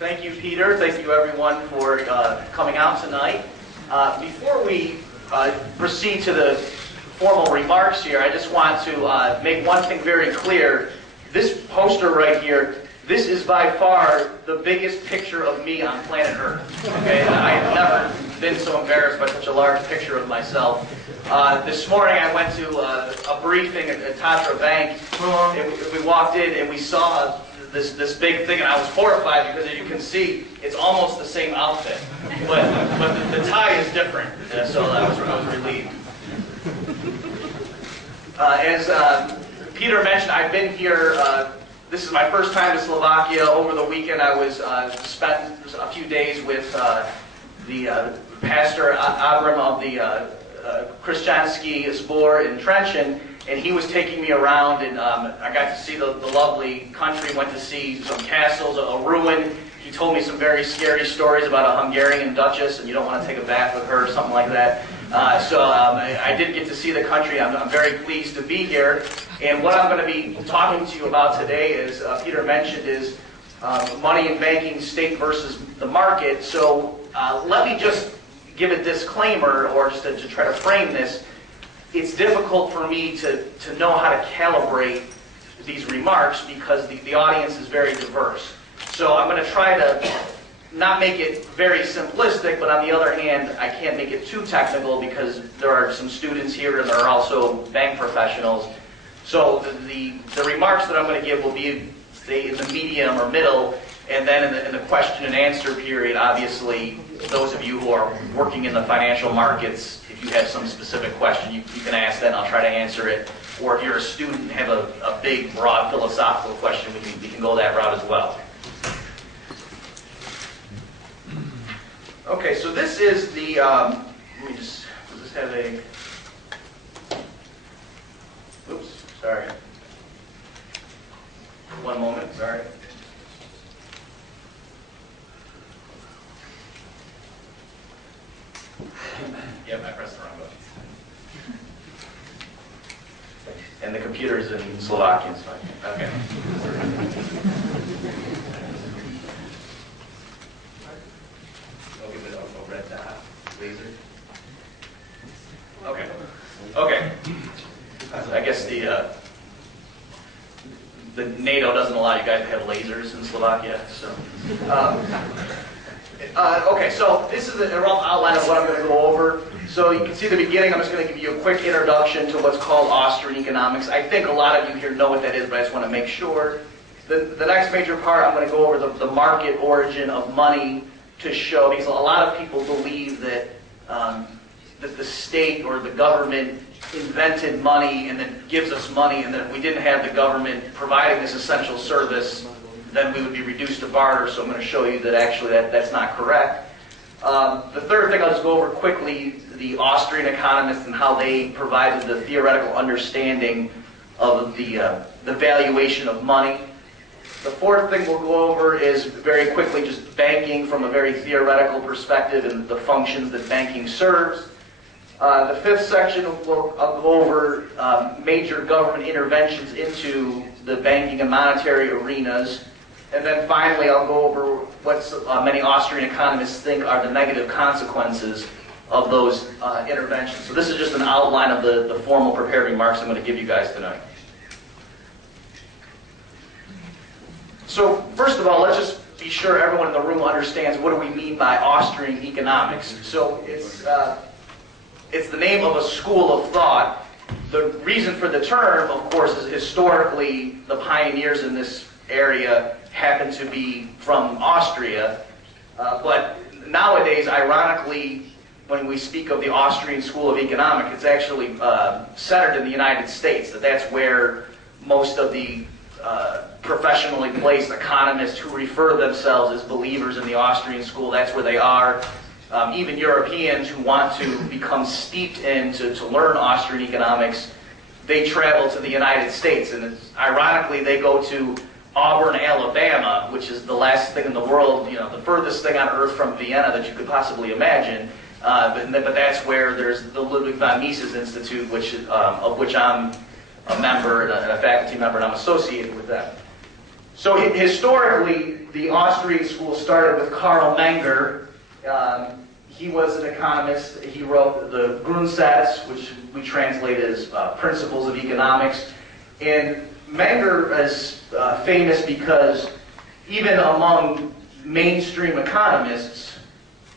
Thank you, Peter. Thank you, everyone, for coming out tonight. Before we proceed to the formal remarks here, I just want to make one thing very clear. This poster right here, this is by far the biggest picture of me on planet Earth. Okay? I have never been so embarrassed by such a large picture of myself. This morning I went to a briefing at Tatra Bank, and we walked in and we saw this big thing, and I was horrified because, as you can see, it's almost the same outfit, but the tie is different, so I was relieved. As Peter mentioned, I've been here. This is my first time to Slovakia. Over the weekend, I was spent a few days with the pastor Abram of the Chrześcijański Zbor in Trenčín, and he was taking me around, and I got to see the lovely country, went to see some castles, a ruin. He told me some very scary stories about a Hungarian duchess, and you don't want to take a bath with her or something like that. So I did get to see the country. I'm very pleased to be here. And what I'm going to be talking to you about today, as Peter mentioned, is money and banking, state versus the market. So let me just give a disclaimer, or just to try to frame this. It's difficult for me to know how to calibrate these remarks because the audience is very diverse. So I'm going to try to not make it very simplistic, but on the other hand, I can't make it too technical because there are some students here and there are also bank professionals. So the remarks that I'm going to give will be, say, in the medium or middle, and then in the question and answer period, obviously, those of you who are working in the financial markets, if you have some specific question, you can ask that and I'll try to answer it. Or if you're a student and have a big, broad philosophical question, we can go that route as well. Okay, so this is the, let me just, does this have a, oops, sorry. One moment, sorry. Yep, I pressed the wrong button. And the computer's in Slovakian, so okay. I'll give it a red dot, laser. Okay. Okay. I guess the NATO doesn't allow you guys to have lasers in Slovakia, so. Okay, so this is a rough outline of what I'm going to go over. So you can see the beginning. I'm just going to give you a quick introduction to what's called Austrian economics. I think a lot of you here know what that is, but I just want to make sure. The next major part, I'm going to go over the market origin of money to show, because a lot of people believe that that the state or the government invented money and then gives us money, and that if we didn't have the government providing this essential service, then we would be reduced to barter. So I'm going to show you that actually that's not correct. The third thing I'll just go over quickly, the Austrian economists and how they provided the theoretical understanding of the valuation of money. The fourth thing we'll go over is very quickly just banking from a very theoretical perspective and the functions that banking serves. The fifth section, I'll go over major government interventions into the banking and monetary arenas. And then finally, I'll go over what many Austrian economists think are the negative consequences of those interventions. So this is just an outline of the formal prepared remarks I'm going to give you guys tonight. So first of all, let's just be sure everyone in the room understands what do we mean by Austrian economics. So it's the name of a school of thought. The reason for the term, of course, is historically the pioneers in this area happen to be from Austria. But nowadays, ironically, when we speak of the Austrian School of Economics, it's actually centered in the United States. That's where most of the professionally placed economists who refer themselves as believers in the Austrian school, that's where they are. Even Europeans who want to become steeped in to learn Austrian economics, they travel to the United States. And ironically, they go to Auburn, Alabama, which is the last thing in the world, you know, the furthest thing on earth from Vienna that you could possibly imagine. But that's where there's the Ludwig von Mises Institute, of which I'm a member, and a faculty member, and I'm associated with them. So historically, the Austrian school started with Karl Menger. He was an economist. He wrote the Grundsatz, which we translate as Principles of Economics. And Menger is famous because even among mainstream economists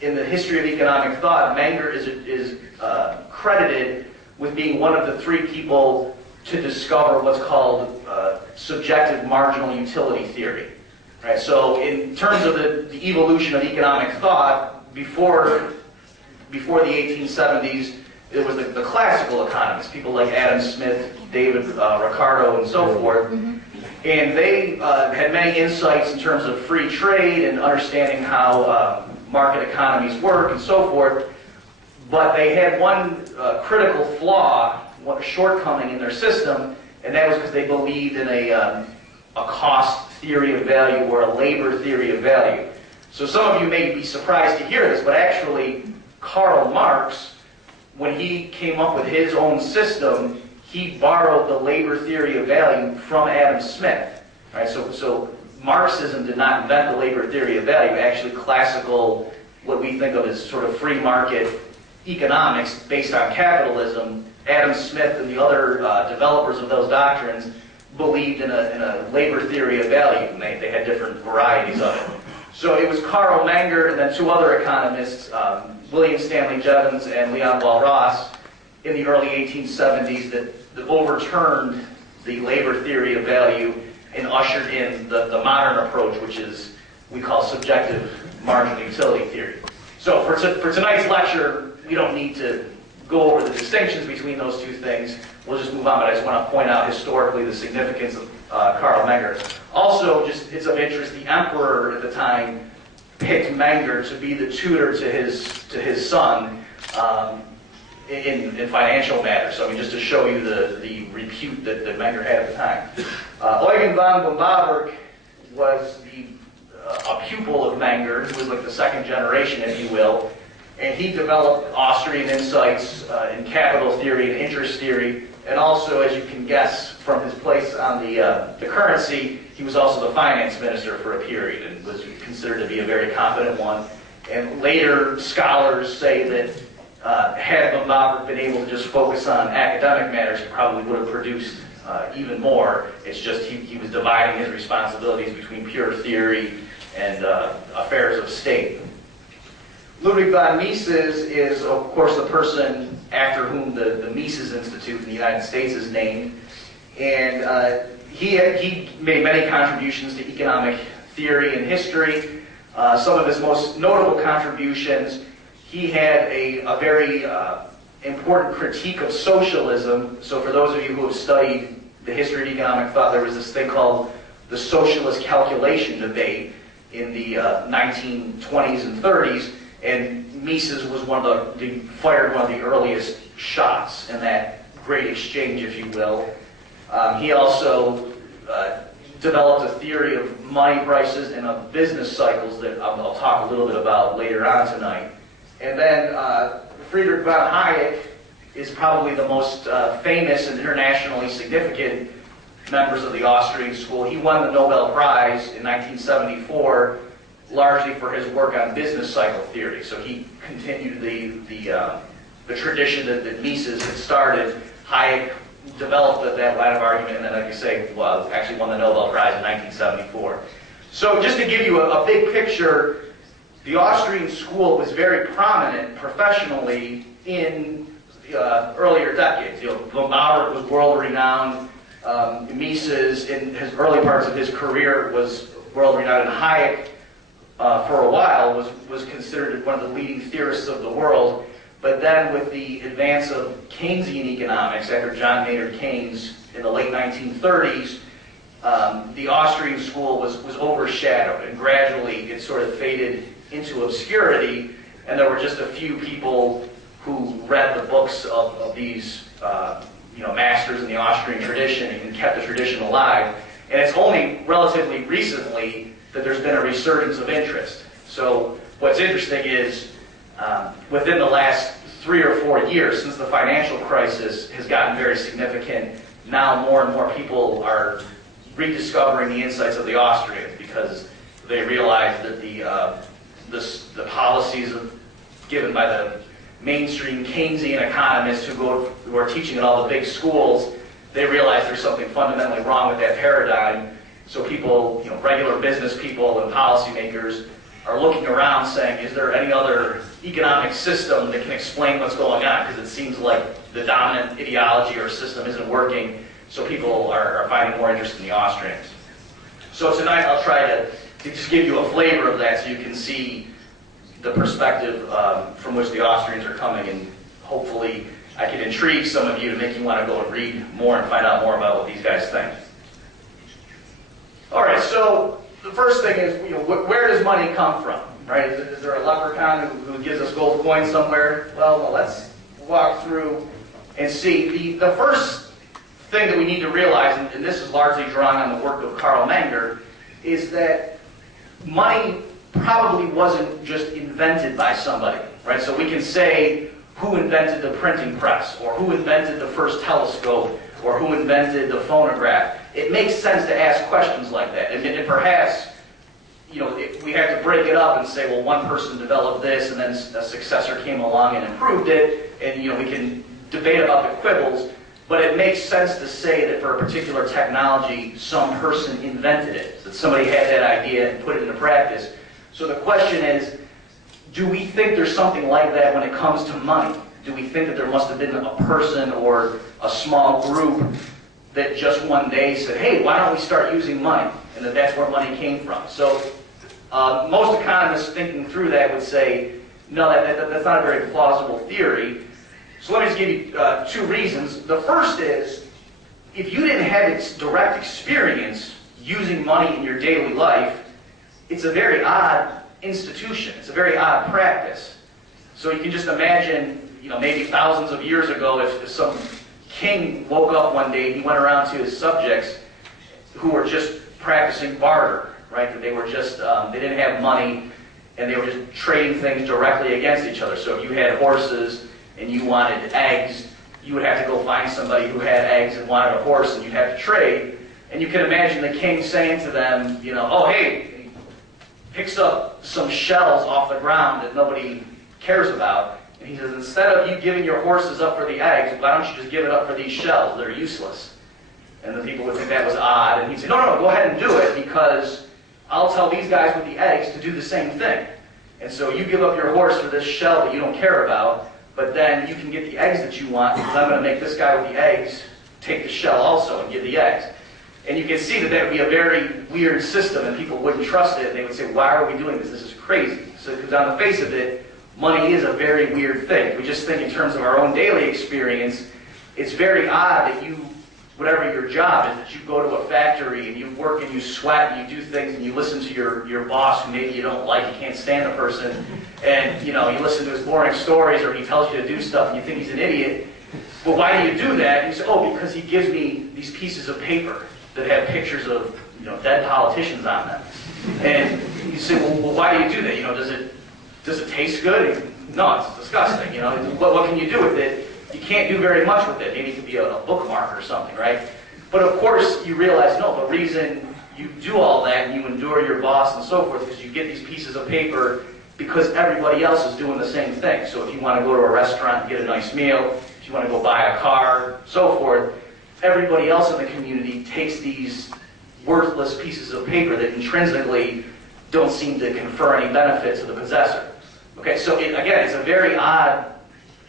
in the history of economic thought, Menger is credited with being one of the 3 people to discover what's called subjective marginal utility theory. Right? So in terms of the evolution of economic thought, before the 1870s, it was the classical economists, people like Adam Smith, David Ricardo, and so forth. And they had many insights in terms of free trade and understanding how market economies work and so forth. But they had one critical flaw, one shortcoming in their system, and that was because they believed in a cost theory of value or a labor theory of value. So some of you may be surprised to hear this, but actually Karl Marx, when he came up with his own system, he borrowed the labor theory of value from Adam Smith. Right? So Marxism did not invent the labor theory of value. Actually, classical, what we think of as sort of free market economics based on capitalism, Adam Smith and the other developers of those doctrines believed in a labor theory of value, and they had different varieties of it. So it was Karl Menger and then 2 other economists, William Stanley Jevons and Leon Walras, in the early 1870s that overturned the labor theory of value and ushered in the modern approach, which is we call subjective marginal utility theory. So for tonight's lecture, we don't need to go over the distinctions between those 2 things. We'll just move on, but I just want to point out historically the significance of Karl Menger. Also, just it's of interest, the emperor at the time picked Menger to be the tutor to his son in financial matters. So I mean, just to show you the repute that Menger had at the time. Eugen von Bombawerk was a pupil of Menger, who was like the 2nd generation, if you will, and he developed Austrian insights in capital theory and interest theory. And also, as you can guess from his place on the currency, he was also the finance minister for a period and was considered to be a very competent one. And later scholars say that had Bombawerk been able to just focus on academic matters, he probably would have produced even more. It's just he was dividing his responsibilities between pure theory and affairs of state. Ludwig von Mises is, of course, the person after whom the Mises Institute in the United States is named. And he made many contributions to economic theory and history. Some of his most notable contributions, he had a very important critique of socialism. So for those of you who have studied the history of economic thought, there was this thing called the socialist calculation debate in the 1920s and 30s. And Mises was fired one of the earliest shots in that great exchange, if you will. He also developed a theory of money prices and of business cycles that I'll talk a little bit about later on tonight. And then Friedrich von Hayek is probably the most famous and internationally significant members of the Austrian school. He won the Nobel Prize in 1974 largely for his work on business cycle theory. So he continued the tradition that Mises had started. Hayek developed that line of argument, and then, like I say, actually won the Nobel Prize in 1974. So just to give you a big picture, the Austrian school was very prominent professionally in earlier decades. Bombawerk was world-renowned. Mises, in his early parts of his career, was world-renowned, and Hayek, for a while, was considered one of the leading theorists of the world. But then with the advance of Keynesian economics, after John Maynard Keynes in the late 1930s, the Austrian school was overshadowed, and gradually it sort of faded into obscurity, and there were just a few people who read the books of these masters in the Austrian tradition and kept the tradition alive. And it's only relatively recently that there's been a resurgence of interest. So what's interesting is within the last 3 or 4 years, since the financial crisis has gotten very significant, now more and more people are rediscovering the insights of the Austrians, because they realized that the policies given by the mainstream Keynesian economists who are teaching at all the big schools, they realized there's something fundamentally wrong with that paradigm. So people, regular business people and policymakers are looking around saying, is there any other economic system that can explain what's going on? Because it seems like the dominant ideology or system isn't working, so people are finding more interest in the Austrians. So tonight I'll try to just give you a flavor of that so you can see the perspective from which the Austrians are coming, and hopefully I can intrigue some of you to make you want to go and read more and find out more about what these guys think. All right, so the first thing is, where does money come from, right? Is there a leprechaun who gives us gold coins somewhere? Well, let's walk through and see. The first thing that we need to realize, and this is largely drawing on the work of Carl Menger, is that money probably wasn't just invented by somebody, right? So we can say who invented the printing press, or who invented the first telescope, or who invented the phonograph. It makes sense to ask questions like that. And perhaps, if we have to break it up and say, well, one person developed this, and then a successor came along and improved it, and we can debate about the quibbles, but it makes sense to say that for a particular technology, some person invented it, that somebody had that idea and put it into practice. So the question is, do we think there's something like that when it comes to money? Do we think that there must have been a person or a small group that just one day said, hey, why don't we start using money? And that's where money came from. So most economists thinking through that would say, no, that's not a very plausible theory. So let me just give you two reasons. The first is, if you didn't have direct experience using money in your daily life, it's a very odd institution. It's a very odd practice. So you can just imagine, maybe thousands of years ago, if some king woke up one day and he went around to his subjects who were just practicing barter, right? That they were just, they didn't have money, and they were just trading things directly against each other. So if you had horses and you wanted eggs, you would have to go find somebody who had eggs and wanted a horse, and you'd have to trade. And you can imagine the king saying to them, oh, hey, and he picks up some shells off the ground that nobody cares about. And he says, instead of you giving your horses up for the eggs, why don't you just give it up for these shells? They're useless. And the people would think that was odd. And he'd say, no, go ahead and do it, because I'll tell these guys with the eggs to do the same thing. And so you give up your horse for this shell that you don't care about, but then you can get the eggs that you want, because I'm going to make this guy with the eggs take the shell also and give the eggs. And you can see that that would be a very weird system, and people wouldn't trust it. They would say, why are we doing this? This is crazy. So because on the face of it, money is a very weird thing. If we just think in terms of our own daily experience, it's very odd that whatever your job is, that you go to a factory and you work and you sweat and you do things and you listen to your boss who maybe you don't like, you can't stand the person, and you listen to his boring stories, or he tells you to do stuff and you think he's an idiot. Well, why do you do that? And you say, oh, because he gives me these pieces of paper that have pictures of dead politicians on them. And you say, well, why do you do that? Does it taste good? No, it's disgusting. What can you do with it? You can't do very much with it. Maybe it could be a bookmark or something, right? But of course, you realize, no, the reason you do all that and you endure your boss and so forth is because you get these pieces of paper because everybody else is doing the same thing. So if you want to go to a restaurant and get a nice meal, if you want to go buy a car, so forth, everybody else in the community takes these worthless pieces of paper that intrinsically don't seem to confer any benefit to the possessor. Okay, so again, it's a very odd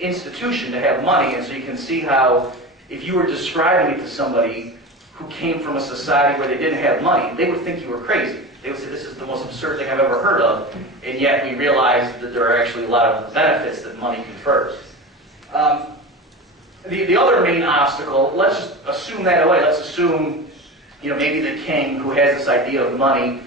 institution to have money, and so you can see how if you were describing it to somebody who came from a society where they didn't have money, they would think you were crazy. They would say, this is the most absurd thing I've ever heard of, and yet we realize that there are actually a lot of benefits that money confers. The other main obstacle, let's just assume that away. Let's assume, maybe the king who has this idea of money,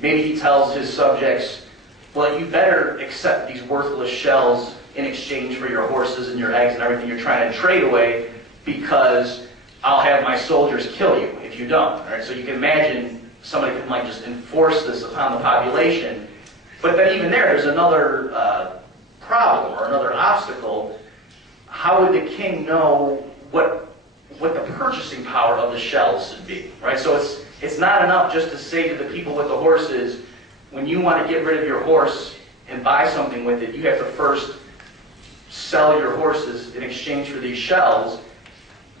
maybe he tells his subjects, well, you better accept these worthless shells in exchange for your horses and your eggs and everything you're trying to trade away, because I'll have my soldiers kill you if you don't. Right? So you can imagine somebody might just enforce this upon the population. But then even there's another problem or another obstacle. How would the king know what the purchasing power of the shells should be? Right? So it's not enough just to say to the people with the horses, when you want to get rid of your horse and buy something with it, you have to first sell your horses in exchange for these shells.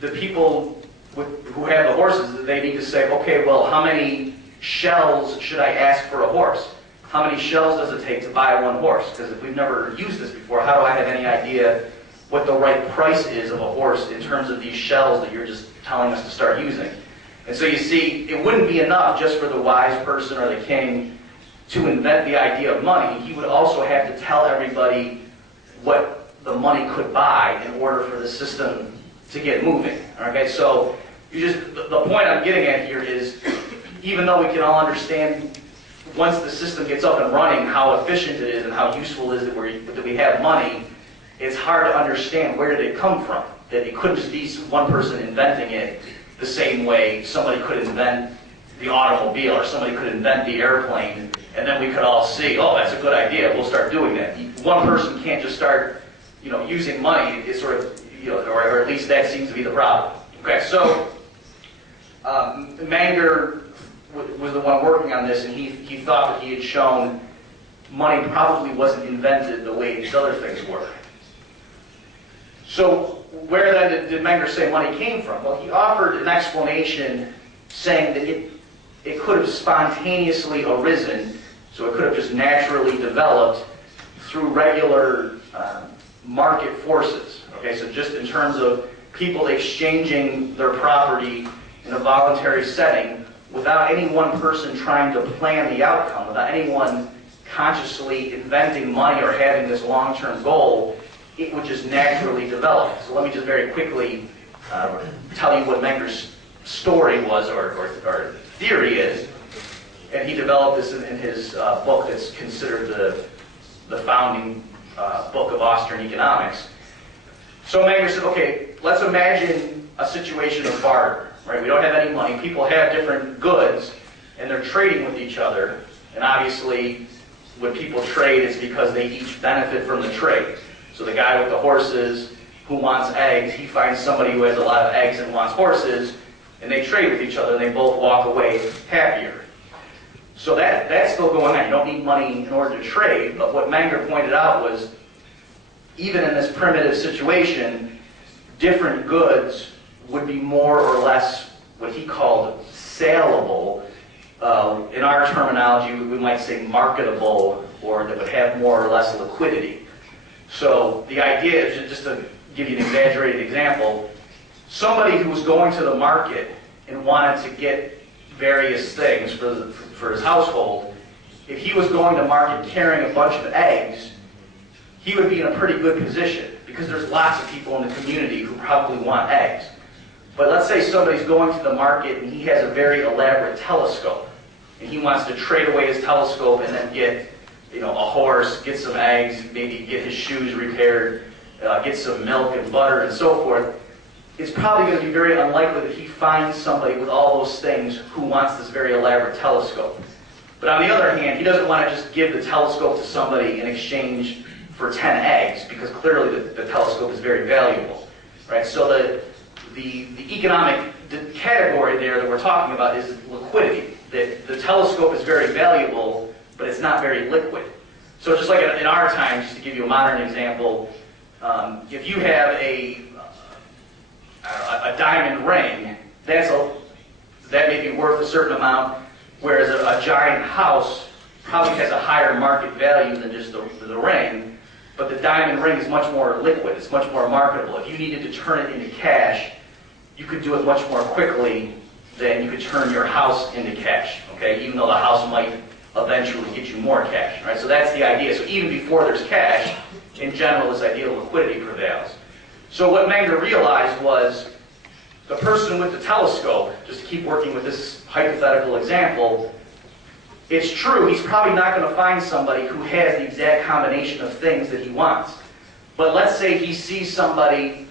The people who have the horses, they need to say, okay, well, how many shells should I ask for a horse? How many shells does it take to buy one horse? Because if we've never used this before, how do I have any idea what the right price is of a horse in terms of these shells that you're just telling us to start using? And so you see, it wouldn't be enough just for the wise person or the king to invent the idea of money. He would also have to tell everybody what the money could buy in order for the system to get moving. Okay, so the point I'm getting at here is, even though we can all understand once the system gets up and running how efficient it is and how useful it is that we have money, it's hard to understand where did it come from. That it couldn't just be one person inventing it the same way somebody could invent the automobile or somebody could invent the airplane, and then we could all see, oh, that's a good idea, we'll start doing that. One person can't just start, using money. It's sort of, or at least that seems to be the problem. Okay, so Menger was the one working on this, and he thought that he had shown money probably wasn't invented the way these other things were. So where then did Menger say money came from? Well, he offered an explanation saying that it could have spontaneously arisen, so it could have just naturally developed through regular market forces. Okay, so just in terms of people exchanging their property in a voluntary setting without any one person trying to plan the outcome, without anyone consciously inventing money or having this long-term goal, it would just naturally develop. So let me just very quickly tell you what Menger's story was, or theory is. And he developed this in his book that's considered the founding book of Austrian economics. So Menger said, okay, let's imagine a situation of barter. Right? We don't have any money. People have different goods, and they're trading with each other. And obviously, when people trade, it's because they each benefit from the trade. So the guy with the horses who wants eggs, he finds somebody who has a lot of eggs and wants horses, and they trade with each other, and they both walk away happier. So that's still going on. You don't need money in order to trade, but what Menger pointed out was, even in this primitive situation, different goods would be more or less what he called saleable. In our terminology, we might say marketable, or that would have more or less liquidity. So the idea is, just to give you an exaggerated example, somebody who was going to the market and wanted to get various things for his household, if he was going to market carrying a bunch of eggs, he would be in a pretty good position because there's lots of people in the community who probably want eggs. But let's say somebody's going to the market and he has a very elaborate telescope, and he wants to trade away his telescope and then get, a horse, get some eggs, maybe get his shoes repaired, get some milk and butter and so forth. It's probably going to be very unlikely that he finds somebody with all those things who wants this very elaborate telescope. But on the other hand, he doesn't want to just give the telescope to somebody in exchange for 10 eggs, because clearly the telescope is very valuable. Right? So the economic category there that we're talking about is liquidity. That the telescope is very valuable, but it's not very liquid. So just like in our time, just to give you a modern example, if you have a diamond ring, that may be worth a certain amount, whereas a giant house probably has a higher market value than just the ring. But the diamond ring is much more liquid, it's much more marketable. If you needed to turn it into cash, you could do it much more quickly than you could turn your house into cash, okay? Even though the house might eventually get you more cash, right? So that's the idea. So even before there's cash, in general, this idea of liquidity prevails. So what Menger realized was the person with the telescope, just to keep working with this hypothetical example, it's true, he's probably not going to find somebody who has the exact combination of things that he wants. But let's say he sees somebody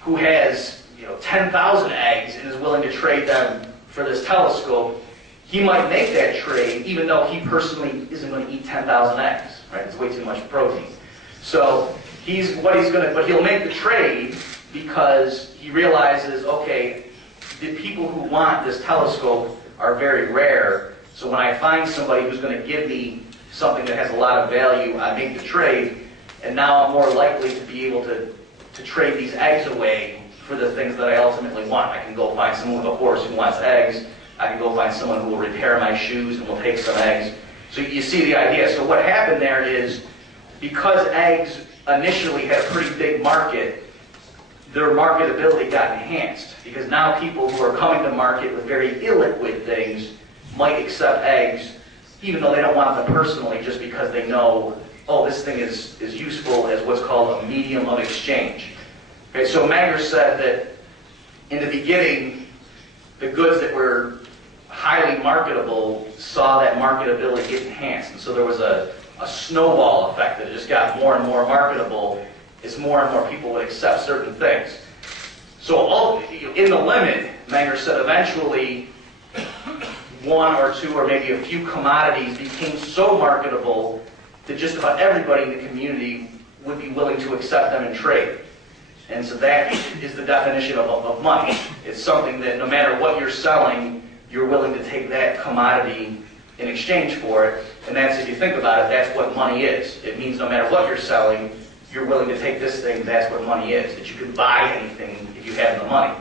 who has 10,000 eggs and is willing to trade them for this telescope. He might make that trade even though he personally isn't going to eat 10,000 eggs. Right? It's way too much protein. So but he'll make the trade because he realizes, okay, the people who want this telescope are very rare. So when I find somebody who's going to give me something that has a lot of value, I make the trade, and now I'm more likely to be able to trade these eggs away for the things that I ultimately want. I can go find someone with a horse who wants eggs. I can go find someone who will repair my shoes and will take some eggs. So you see the idea. So what happened there is, because eggs initially had a pretty big market, their marketability got enhanced. Because now people who are coming to market with very illiquid things might accept eggs, even though they don't want them personally, just because they know, oh, this thing is useful as what's called a medium of exchange. Okay, so Menger said that in the beginning, the goods that were highly marketable saw that marketability get enhanced. And so there was a snowball effect that it just got more and more marketable as more and more people would accept certain things. So in the limit, Menger said eventually one or two or maybe a few commodities became so marketable that just about everybody in the community would be willing to accept them and trade. And so that is the definition of money. It's something that no matter what you're selling, you're willing to take that commodity in exchange for it. And that's, if you think about it, that's what money is. It means no matter what you're selling, you're willing to take this thing. That's what money is, that you can buy anything if you have the money.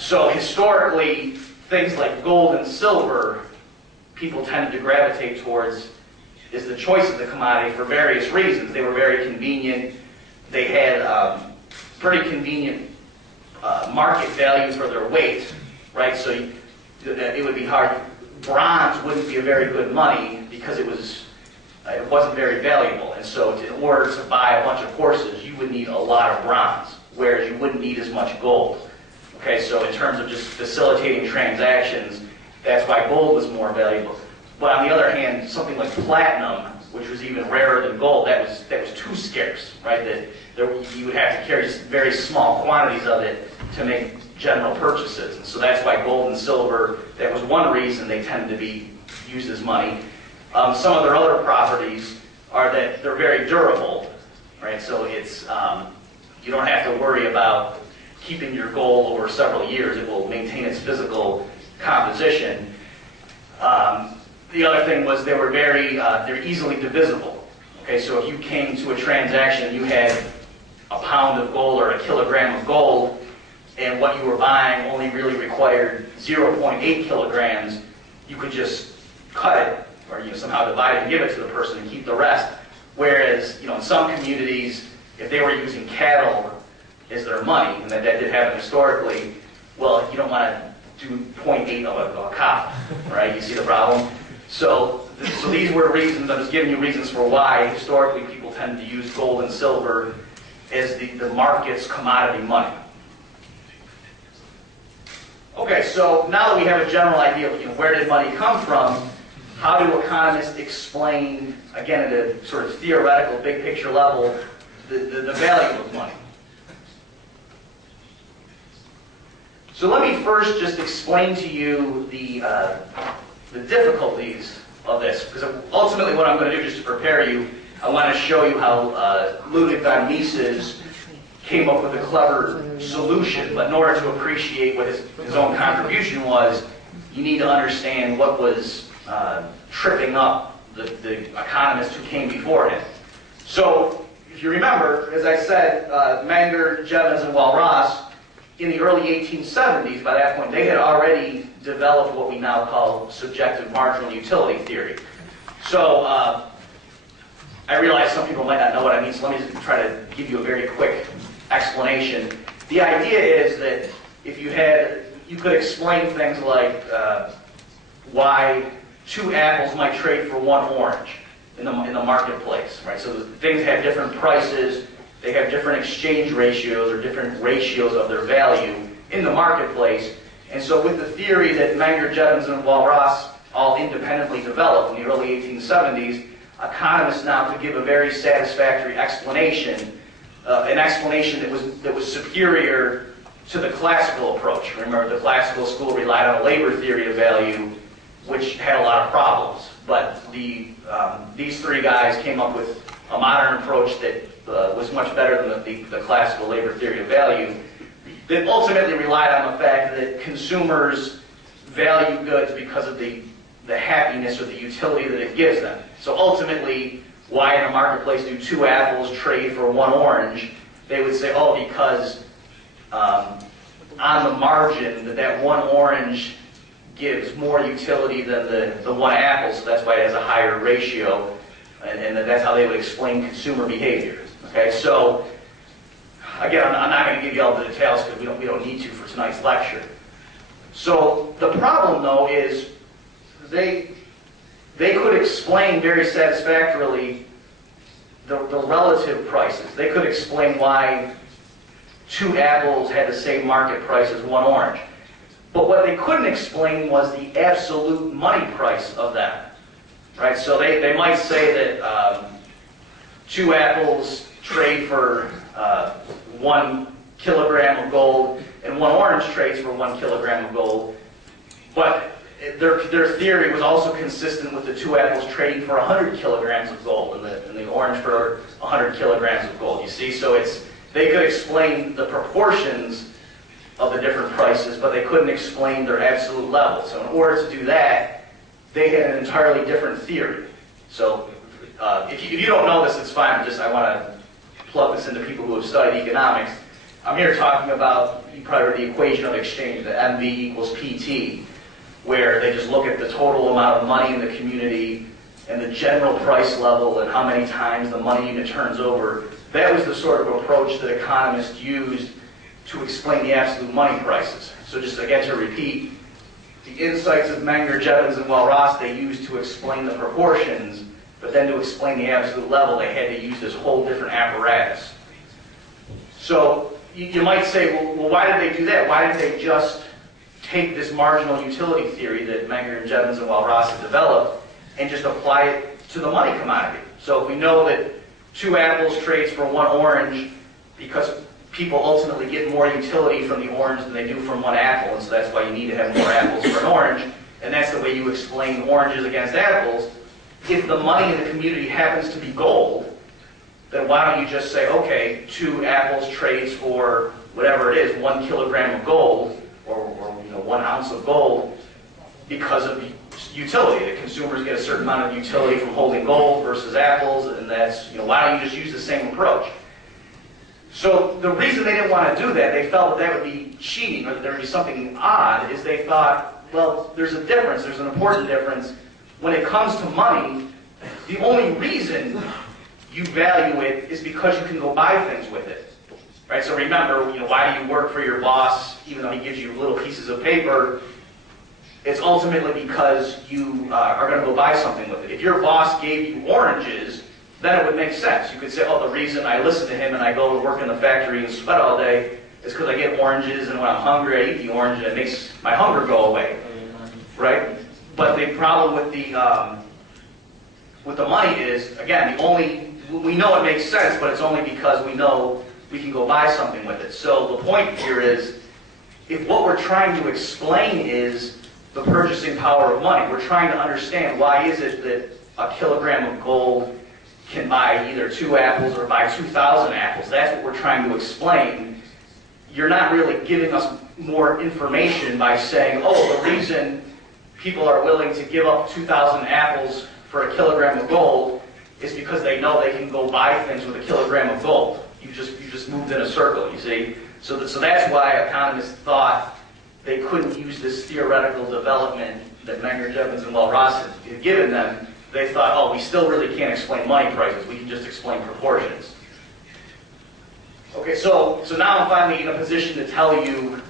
So historically, things like gold and silver, people tended to gravitate towards is the choice of the commodity for various reasons. They were very convenient. They had pretty convenient market values for their weight, right? So it would be hard. Bronze wouldn't be a very good money because it wasn't very valuable. And so in order to buy a bunch of horses, you would need a lot of bronze, whereas you wouldn't need as much gold. Okay, so in terms of just facilitating transactions, that's why gold was more valuable. But on the other hand, something like platinum, which was even rarer than gold, that was too scarce, right? That you would have to carry very small quantities of it to make general purchases. And so that's why gold and silver, that was one reason they tended to be used as money. Some of their other properties are that they're very durable, right? So it's you don't have to worry about keeping your gold over several years. It will maintain its physical composition. The other thing was they're easily divisible. Okay, so if you came to a transaction, you had a pound of gold or a kilogram of gold, and what you were buying only really required 0.8 kilograms, you could just cut it or somehow divide it and give it to the person and keep the rest. Whereas in some communities, if they were using cattle as their money, and that did happen historically, well, you don't want to do 0.8 of a cow, right? You see the problem? So these were reasons. I'm just giving you reasons for why historically people tend to use gold and silver as the market's commodity money. Okay, so now that we have a general idea of where did money come from, how do economists explain, again at a sort of theoretical, big picture level, the value of money? So let me first just explain to you the difficulties of this, because ultimately what I'm going to do, just to prepare you, I want to show you how Ludwig von Mises came up with a clever solution. But in order to appreciate what his own contribution was, you need to understand what was tripping up the economists who came before him. So if you remember, as I said, Menger, Jevons, and Walras, in the early 1870s, by that point, they had already developed what we now call subjective marginal utility theory. So I realize some people might not know what I mean, so let me just try to give you a very quick explanation. The idea is that if you could explain things like why two apples might trade for one orange in the marketplace, right? So things have different prices. They have different exchange ratios or different ratios of their value in the marketplace. And so with the theory that Menger, Jevons, and Walras all independently developed in the early 1870s, economists now could give a very satisfactory explanation, an explanation that was superior to the classical approach. Remember, the classical school relied on a labor theory of value, which had a lot of problems. But these three guys came up with a modern approach that was much better than the classical labor theory of value, that ultimately relied on the fact that consumers value goods because of the happiness or the utility that it gives them. So ultimately, why in a marketplace do 2 apples trade for 1 orange? They would say, oh, because on the margin, that 1 orange gives more utility than the 1 apple, so that's why it has a higher ratio, and that's how they would explain consumer behavior. Okay, so again, I'm not going to give you all the details because we don't need to for tonight's lecture. So the problem, though, is they could explain very satisfactorily the relative prices. They could explain why 2 apples had the same market price as 1 orange. But what they couldn't explain was the absolute money price of them. Right? So they might say that 2 apples trade for 1 kilogram of gold and 1 orange trades for 1 kilogram of gold. But their theory was also consistent with the 2 apples trading for 100 kilograms of gold and the orange for 100 kilograms of gold. You see, so they could explain the proportions of the different prices, but they couldn't explain their absolute level. So in order to do that, they had an entirely different theory. So if you don't know this, it's fine. I want to plug this into people who have studied economics. I'm here talking about, you probably heard the equation of exchange, the MV equals PT, where they just look at the total amount of money in the community and the general price level and how many times the money unit turns over. That was the sort of approach that economists used to explain the absolute money prices. So just again to repeat, the insights of Menger, Jevons, and Walras they used to explain the proportions, but then to explain the absolute level, they had to use this whole different apparatus. So you might say, well, why did they do that? Why didn't they just take this marginal utility theory that Menger and Jevons and Walras had developed and just apply it to the money commodity? So if we know that 2 apples trades for 1 orange because people ultimately get more utility from the orange than they do from 1 apple, and so that's why you need to have more apples for an orange, and that's the way you explain oranges against apples. If the money in the community happens to be gold, then why don't you just say, okay, 2 apples trades for whatever it is, 1 kilogram of gold, or 1 ounce of gold, because of utility. The consumers get a certain amount of utility from holding gold versus apples, and that's, why don't you just use the same approach? So the reason they didn't want to do that, they felt that would be cheating, or that there would be something odd, is they thought, well, there's a difference, there's an important difference. When it comes to money, the only reason you value it is because you can go buy things with it. Right? So remember, why do you work for your boss, even though he gives you little pieces of paper? It's ultimately because you are going to go buy something with it. If your boss gave you oranges, then it would make sense. You could say, oh, the reason I listen to him and I go to work in the factory and sweat all day is because I get oranges, and when I'm hungry, I eat the orange, and it makes my hunger go away. Right? But the problem with the money is, again, we know it makes sense, but it's only because we know we can go buy something with it. So the point here is, if what we're trying to explain is the purchasing power of money, we're trying to understand why is it that a kilogram of gold can buy either 2 apples or buy 2,000 apples. That's what we're trying to explain. You're not really giving us more information by saying, oh, the reason people are willing to give up 2,000 apples for a kilogram of gold is because they know they can go buy things with a kilogram of gold. You just moved in a circle, you see. So that's why economists thought they couldn't use this theoretical development that Menger, Jevons, and Walras had given them. They thought, oh, we still really can't explain money prices. We can just explain proportions. Okay, so now I'm finally in a position to tell you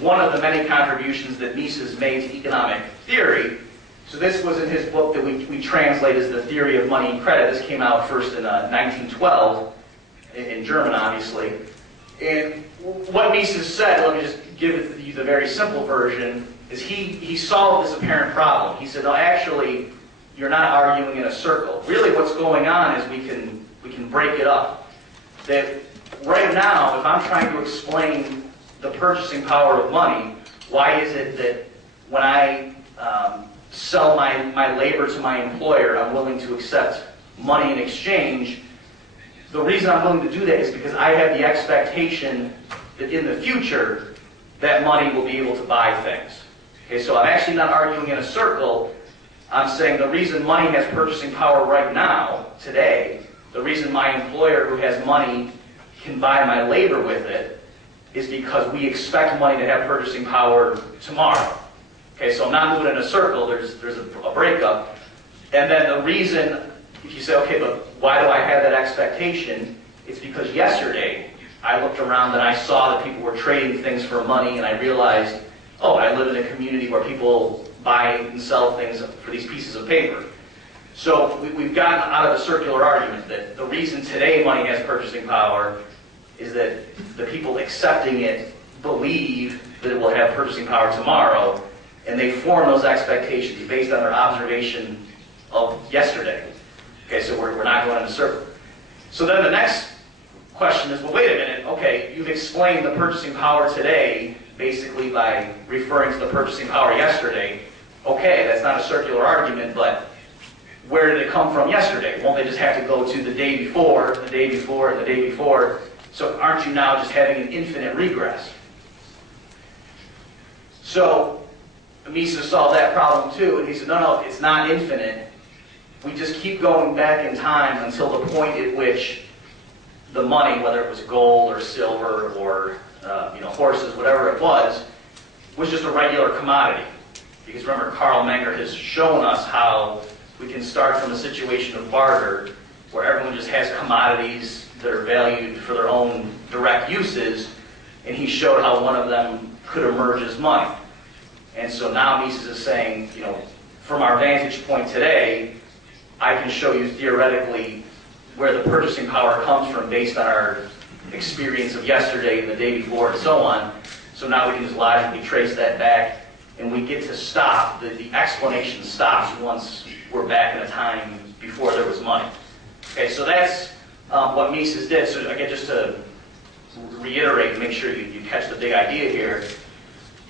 one of the many contributions that Mises made to economic theory. So this was in his book that we translate as The Theory of Money and Credit. This came out first in 1912, in German, obviously. And what Mises said, let me just give you the very simple version, is he solved this apparent problem. He said, no, actually, you're not arguing in a circle. Really what's going on is we can break it up. That right now, if I'm trying to explain the purchasing power of money, why is it that when I sell my labor to my employer, I'm willing to accept money in exchange? The reason I'm willing to do that is because I have the expectation that in the future, that money will be able to buy things. Okay, so I'm actually not arguing in a circle. I'm saying the reason money has purchasing power right now, today, the reason my employer who has money can buy my labor with it is because we expect money to have purchasing power tomorrow. Okay, so I'm not moving in a circle, there's a breakup. And then the reason, if you say, okay, but why do I have that expectation? It's because yesterday I looked around and I saw that people were trading things for money, and I realized, oh, I live in a community where people buy and sell things for these pieces of paper. So we've gotten out of a circular argument that the reason today money has purchasing power is that the people accepting it believe that it will have purchasing power tomorrow, and they form those expectations based on their observation of yesterday. Okay, so we're not going in a circle. So then the next question is, well, wait a minute, okay, you've explained the purchasing power today basically by referring to the purchasing power yesterday. Okay, that's not a circular argument, but where did it come from yesterday? Won't they just have to go to the day before, the day before, the day before? So aren't you now just having an infinite regress? So Mises solved that problem too, and he said, no, it's not infinite. We just keep going back in time until the point at which the money, whether it was gold or silver or horses, whatever it was just a regular commodity. Because remember, Carl Menger has shown us how we can start from a situation of barter where everyone just has commodities that are valued for their own direct uses, and he showed how one of them could emerge as money. And so now Mises is saying, from our vantage point today, I can show you theoretically where the purchasing power comes from based on our experience of yesterday and the day before and so on. So now we can just logically trace that back, and we get to stop. The explanation stops once we're back in a time before there was money. Okay, so that's what Mises did. So again, just to reiterate, make sure you catch the big idea here.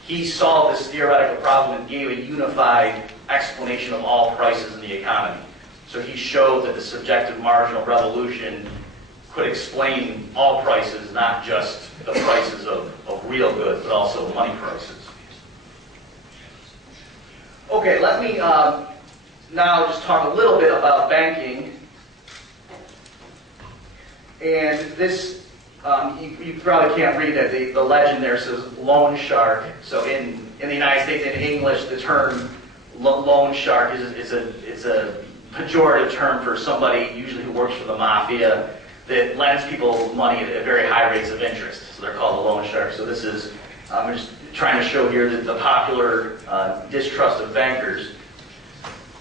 He solved this theoretical problem and gave a unified explanation of all prices in the economy. So he showed that the subjective marginal revolution could explain all prices, not just the prices of real goods, but also money prices. Okay, let me now just talk a little bit about banking. And this, you probably can't read it. The legend there says loan shark. So in the United States, in English, the term loan shark is a pejorative term for somebody usually who works for the mafia that lends people money at very high rates of interest. So they're called the loan shark. So this is, I'm just trying to show here that the popular distrust of bankers.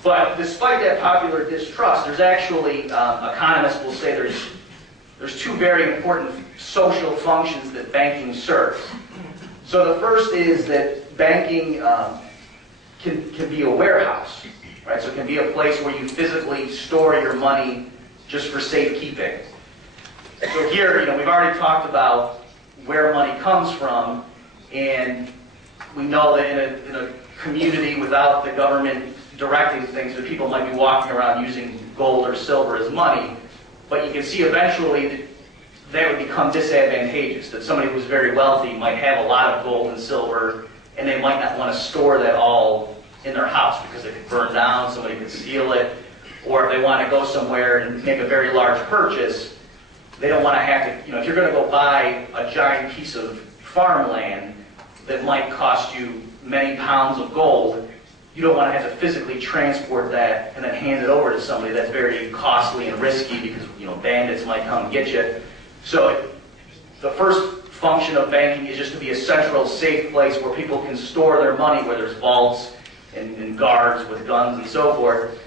But despite that popular distrust, there's actually, economists will say there's two very important social functions that banking serves. So the first is that banking can be a warehouse, right? So it can be a place where you physically store your money just for safekeeping. So here, we've already talked about where money comes from, and we know that in a community without the government directing things, that people might be walking around using gold or silver as money, but you can see eventually that would become disadvantageous, that somebody who's very wealthy might have a lot of gold and silver, and they might not want to store that all in their house because it could burn down, somebody could steal it, or if they want to go somewhere and make a very large purchase, they don't want to have to, if you're going to go buy a giant piece of farmland that might cost you many pounds of gold, you don't want to have to physically transport that and then hand it over to somebody. That's very costly and risky because, bandits might come and get you. So the first function of banking is just to be a central, safe place where people can store their money, where there's vaults and guards with guns and so forth.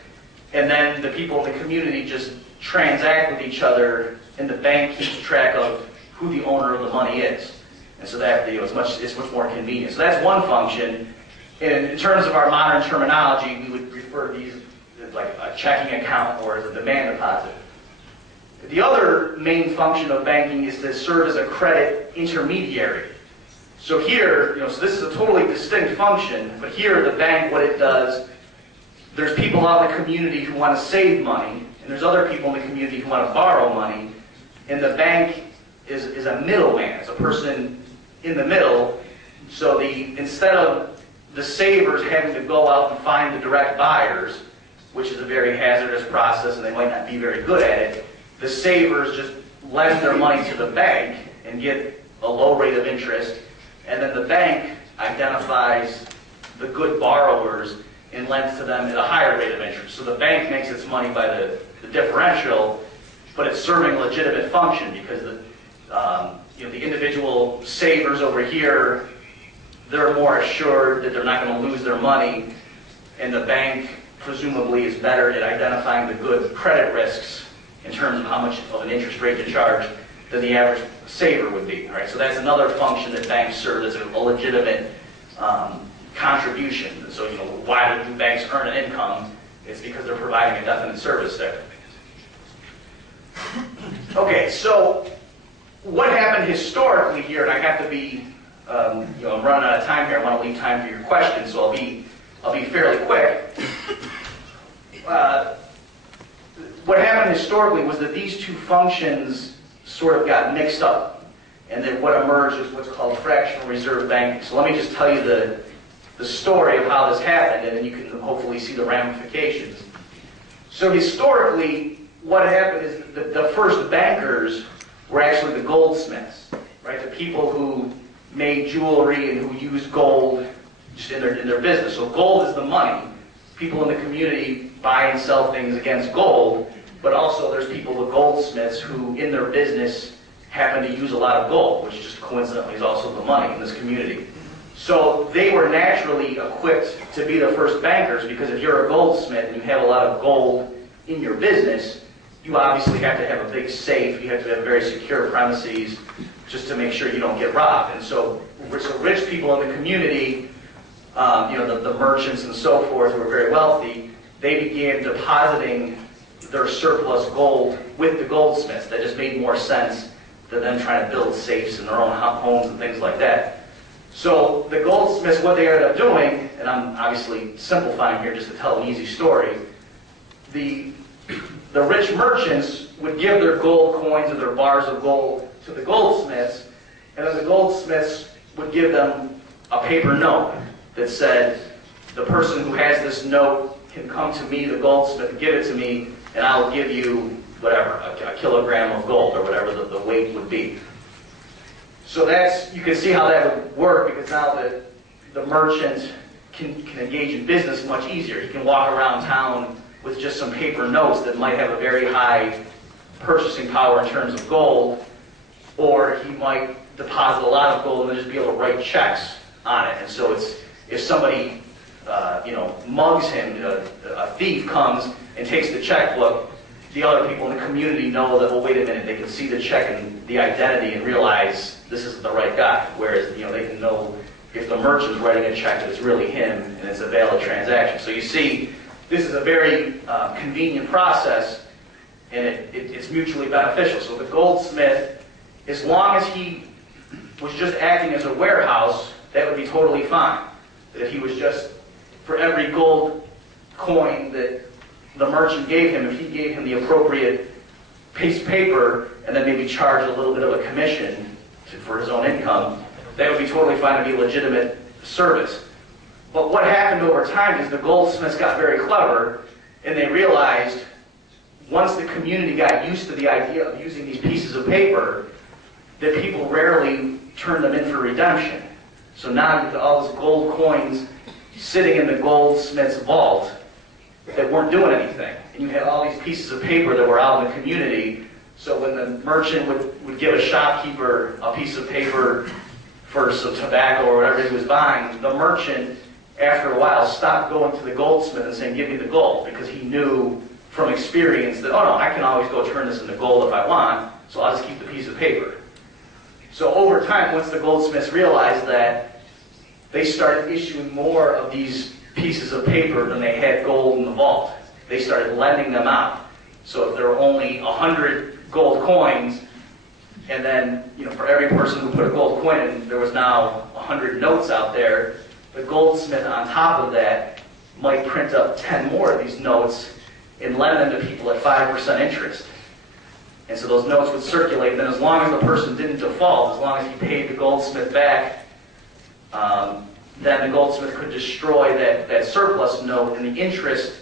And then the people in the community just transact with each other, and the bank keeps track of who the owner of the money is. And so that it's much more convenient. So that's one function. And in terms of our modern terminology, we would refer to these as like a checking account or as a demand deposit. The other main function of banking is to serve as a credit intermediary. So here, so this is a totally distinct function, but here the bank, what it does, there's people out in the community who want to save money, and there's other people in the community who want to borrow money, and the bank is a middleman. It's a person in the middle. So instead of the savers having to go out and find the direct buyers, which is a very hazardous process and they might not be very good at it, the savers just lend their money to the bank and get a low rate of interest, and then the bank identifies the good borrowers and lends to them at a higher rate of interest. So the bank makes its money by the differential, but it's serving a legitimate function because the individual savers over here, they're more assured that they're not going to lose their money, and the bank presumably is better at identifying the good credit risks in terms of how much of an interest rate to charge than the average saver would be. Right? So that's another function that banks serve as a legitimate contribution. So why do banks earn an income? It's because they're providing a definite service there. Okay, so what happened historically here, and I have to be, I'm running out of time here. I want to leave time for your questions, so I'll be fairly quick. What happened historically was that these two functions sort of got mixed up, and then what emerged is what's called fractional reserve banking. So let me just tell you the story of how this happened, and then you can hopefully see the ramifications. So historically, what happened is the first bankers were actually the goldsmiths, right? The people who made jewelry and who used gold just in their business. So gold is the money. People in the community buy and sell things against gold, but also there's people, the goldsmiths, who in their business happen to use a lot of gold, which just coincidentally is also the money in this community. So they were naturally equipped to be the first bankers, because if you're a goldsmith and you have a lot of gold in your business, you obviously have to have a big safe, you have to have very secure premises just to make sure you don't get robbed. And so rich people in the community, the merchants and so forth who were very wealthy, they began depositing their surplus gold with the goldsmiths. That just made more sense than them trying to build safes in their own homes and things like that. So the goldsmiths, what they ended up doing, and I'm obviously simplifying here just to tell an easy story, the rich merchants would give their gold coins or their bars of gold to the goldsmiths, and then the goldsmiths would give them a paper note that said, the person who has this note can come to me, the goldsmith, and give it to me, and I'll give you whatever, a kilogram of gold, or whatever the weight would be. So you can see how that would work, because now the merchant can engage in business much easier. He can walk around town with just some paper notes that might have a very high purchasing power in terms of gold, or he might deposit a lot of gold and then just be able to write checks on it. And so if somebody mugs him, a thief comes and takes the checkbook, the other people in the community know that, well, wait a minute, they can see the check and the identity and realize this is the right guy. Whereas, they can know if the merchant's writing a check that it's really him and it's a valid transaction. So you see, this is a very convenient process, and it's mutually beneficial. So the goldsmith, as long as he was just acting as a warehouse, that would be totally fine. That if he was just, for every gold coin that the merchant gave him, if he gave him the appropriate piece of paper and then maybe charged a little bit of a commission for his own income, that would be totally fine to be legitimate service. But what happened over time is the goldsmiths got very clever, and they realized once the community got used to the idea of using these pieces of paper, that people rarely turned them in for redemption. So now you've got all those gold coins sitting in the goldsmith's vault that weren't doing anything. And you had all these pieces of paper that were out in the community, so when the merchant would give a shopkeeper a piece of paper for some tobacco or whatever he was buying, the merchant, after a while, stopped going to the goldsmith and saying, give me the gold, because he knew from experience that, oh no, I can always go turn this into gold if I want, so I'll just keep the piece of paper. So over time, once the goldsmiths realized that, they started issuing more of these pieces of paper than they had gold in the vault. They started lending them out. So if there were only 100 gold coins, and then for every person who put a gold coin in, there was now 100 notes out there, the goldsmith on top of that might print up 10 more of these notes and lend them to people at 5% interest. And so those notes would circulate, and then as long as the person didn't default, as long as he paid the goldsmith back, then the goldsmith could destroy that surplus note, and the interest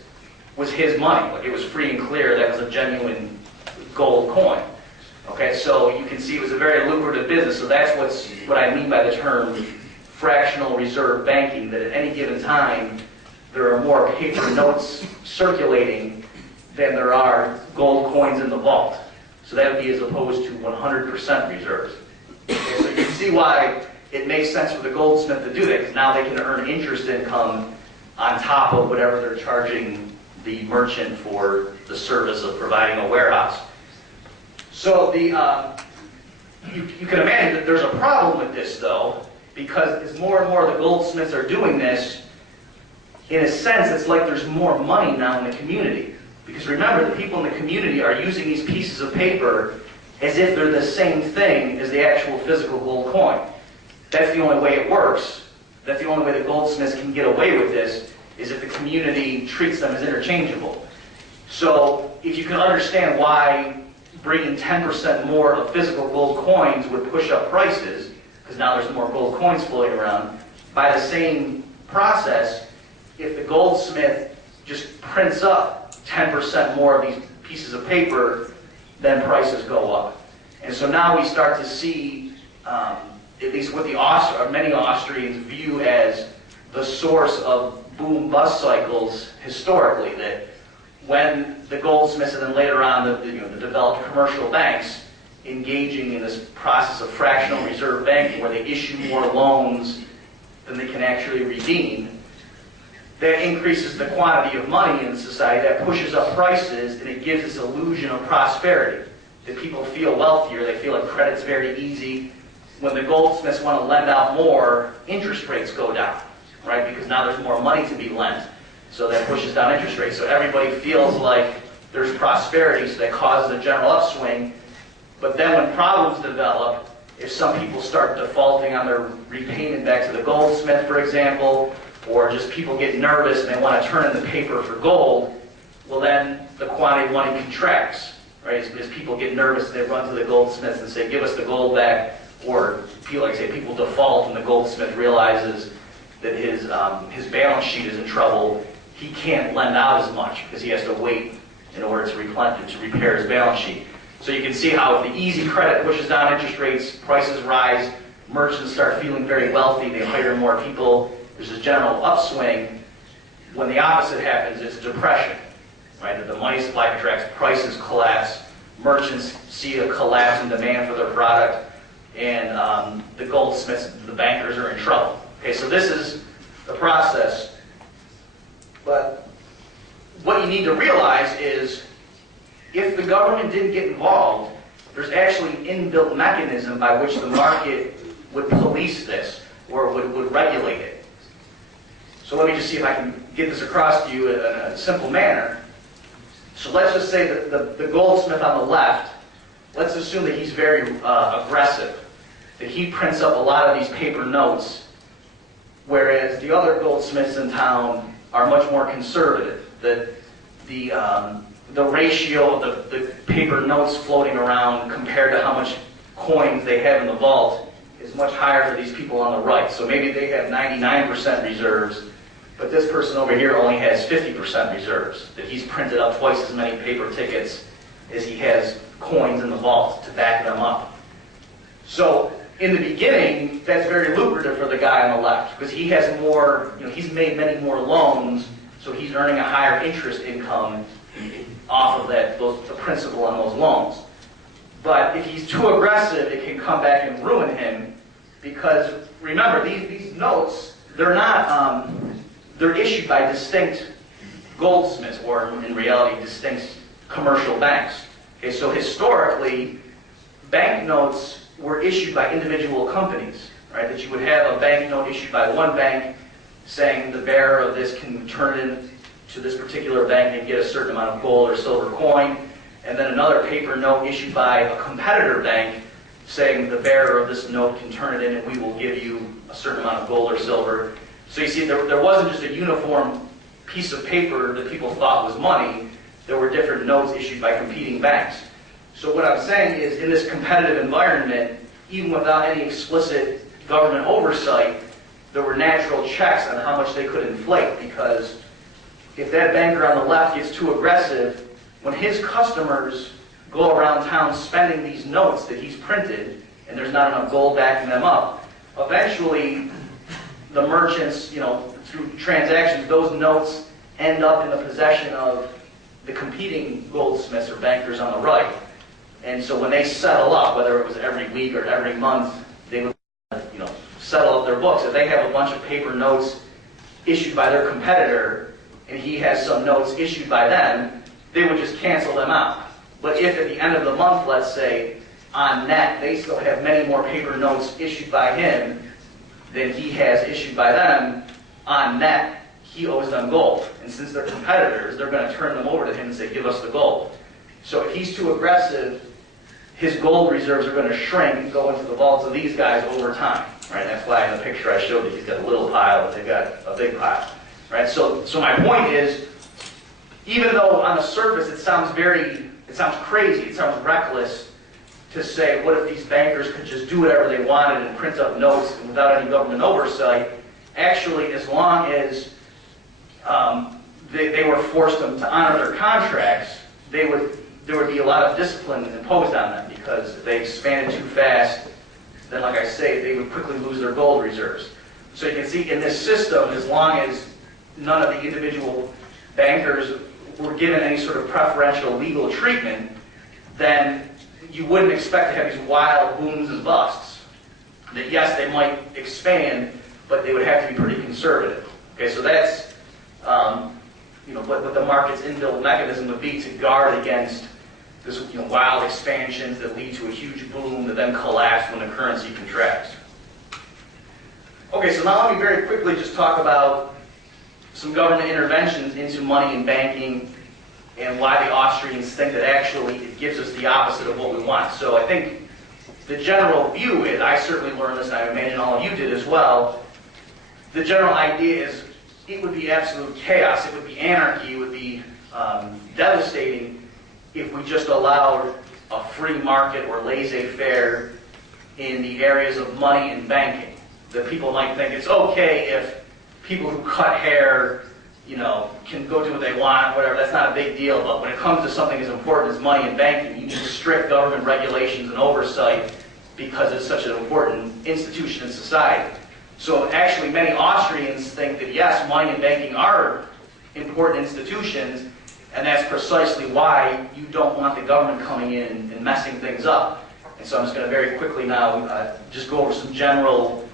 was his money. Like, it was free and clear. That was a genuine gold coin. Okay, so you can see it was a very lucrative business. So that's what I mean by the term fractional reserve banking, that at any given time there are more paper notes circulating than there are gold coins in the vault. So that would be as opposed to 100% reserves. Okay, so you can see why it makes sense for the goldsmith to do that, because now they can earn interest income on top of whatever they're charging the merchant for the service of providing a warehouse. So you can imagine that there's a problem with this, though, because as more and more of the goldsmiths are doing this, in a sense, it's like there's more money now in the community. Because remember, the people in the community are using these pieces of paper as if they're the same thing as the actual physical gold coin. That's the only way it works. That's the only way the goldsmiths can get away with this, is if the community treats them as interchangeable. So if you can understand why bringing 10% more of physical gold coins would push up prices, because now there's more gold coins floating around, by the same process, if the goldsmith just prints up 10% more of these pieces of paper, then prices go up. And so now we start to see, at least what many Austrians view as the source of boom-bust cycles historically, that when the goldsmiths and then later on the developed commercial banks engaging in this process of fractional reserve banking, where they issue more loans than they can actually redeem, that increases the quantity of money in society, that pushes up prices, and it gives this illusion of prosperity, that people feel wealthier, they feel like credit's very easy. When the goldsmiths want to lend out more, interest rates go down, right? Because now there's more money to be lent. So that pushes down interest rates. So everybody feels like there's prosperity, so that causes a general upswing. But then when problems develop, if some people start defaulting on their repayment back to the goldsmith, for example, or just people get nervous and they want to turn in the paper for gold, well then the quantity of money contracts, right? As people get nervous, they run to the goldsmiths and say, give us the gold back. Or people default and the goldsmith realizes that his balance sheet is in trouble. He can't lend out as much because he has to wait in order to repair his balance sheet. So you can see how if the easy credit pushes down interest rates, prices rise, merchants start feeling very wealthy, they hire more people, there's this general upswing. When the opposite happens, it's depression, right? That the money supply contracts, prices collapse, merchants see a collapse in demand for their product, and the goldsmiths, the bankers are in trouble. Okay, so this is the process. But what you need to realize is, if the government didn't get involved, there's actually an inbuilt mechanism by which the market would police this, or would regulate it. So let me just see if I can get this across to you in a simple manner. So let's just say that the goldsmith on the left, let's assume that he's very aggressive, that he prints up a lot of these paper notes, whereas the other goldsmiths in town are much more conservative. That the ratio of the paper notes floating around compared to how much coins they have in the vault is much higher for these people on the right. So maybe they have 99% reserves, but this person over here only has 50% reserves, that he's printed up twice as many paper tickets as he has coins in the vault to back them up. So in the beginning, that's very lucrative for the guy on the left, because he has more, he's made many more loans, so he's earning a higher interest income off of the principal on those loans. But if he's too aggressive, it can come back and ruin him, because remember, these notes, they're not, they're issued by distinct goldsmiths, or in reality, distinct commercial banks. Okay, so historically, banknotes were issued by individual companies, right? That you would have a banknote issued by one bank saying the bearer of this can turn it to this particular bank and get a certain amount of gold or silver coin, and then another paper note issued by a competitor bank saying the bearer of this note can turn it in and we will give you a certain amount of gold or silver. So you see, there wasn't just a uniform piece of paper that people thought was money. There were different notes issued by competing banks. So what I'm saying is, in this competitive environment, even without any explicit government oversight, there were natural checks on how much they could inflate, because if that banker on the left gets too aggressive, when his customers go around town spending these notes that he's printed, and there's not enough gold backing them up, eventually the merchants, through transactions, those notes end up in the possession of the competing goldsmiths or bankers on the right. And so when they settle up, whether it was every week or every month, they would settle up their books. If they have a bunch of paper notes issued by their competitor, and he has some notes issued by them, they would just cancel them out. But if at the end of the month, let's say, on net, they still have many more paper notes issued by him than he has issued by them, on net, he owes them gold. And since they're competitors, they're going to turn them over to him and say, give us the gold. So if he's too aggressive, his gold reserves are going to shrink and go into the vaults of these guys over time. Right? That's why in the picture I showed you, he's got a little pile, but they've got a big pile. Right? So my point is, even though on the surface it sounds crazy, it sounds reckless to say, what if these bankers could just do whatever they wanted and print up notes without any government oversight? Actually, as long as they were forced to honor their contracts, there would be a lot of discipline imposed on them, because if they expanded too fast, then, like I say, they would quickly lose their gold reserves. So you can see in this system, as long as none of the individual bankers were given any sort of preferential legal treatment, then you wouldn't expect to have these wild booms and busts. That yes, they might expand, but they would have to be pretty conservative. Okay, so that's what the market's inbuilt mechanism would be to guard against this wild expansions that lead to a huge boom that then collapse when the currency contracts. Okay, so now let me very quickly just talk about some government interventions into money and banking, and why the Austrians think that actually it gives us the opposite of what we want. So I think the general view is, I certainly learned this, and I imagine all of you did as well, the general idea is it would be absolute chaos, it would be anarchy, it would be devastating if we just allowed a free market or laissez-faire in the areas of money and banking. That people might think it's okay if people who cut hair, can go do what they want, whatever, that's not a big deal. But when it comes to something as important as money and banking, you need strict government regulations and oversight, because it's such an important institution in society. So actually many Austrians think that yes, money and banking are important institutions, and that's precisely why you don't want the government coming in and messing things up. And so I'm just going to very quickly now just go over some general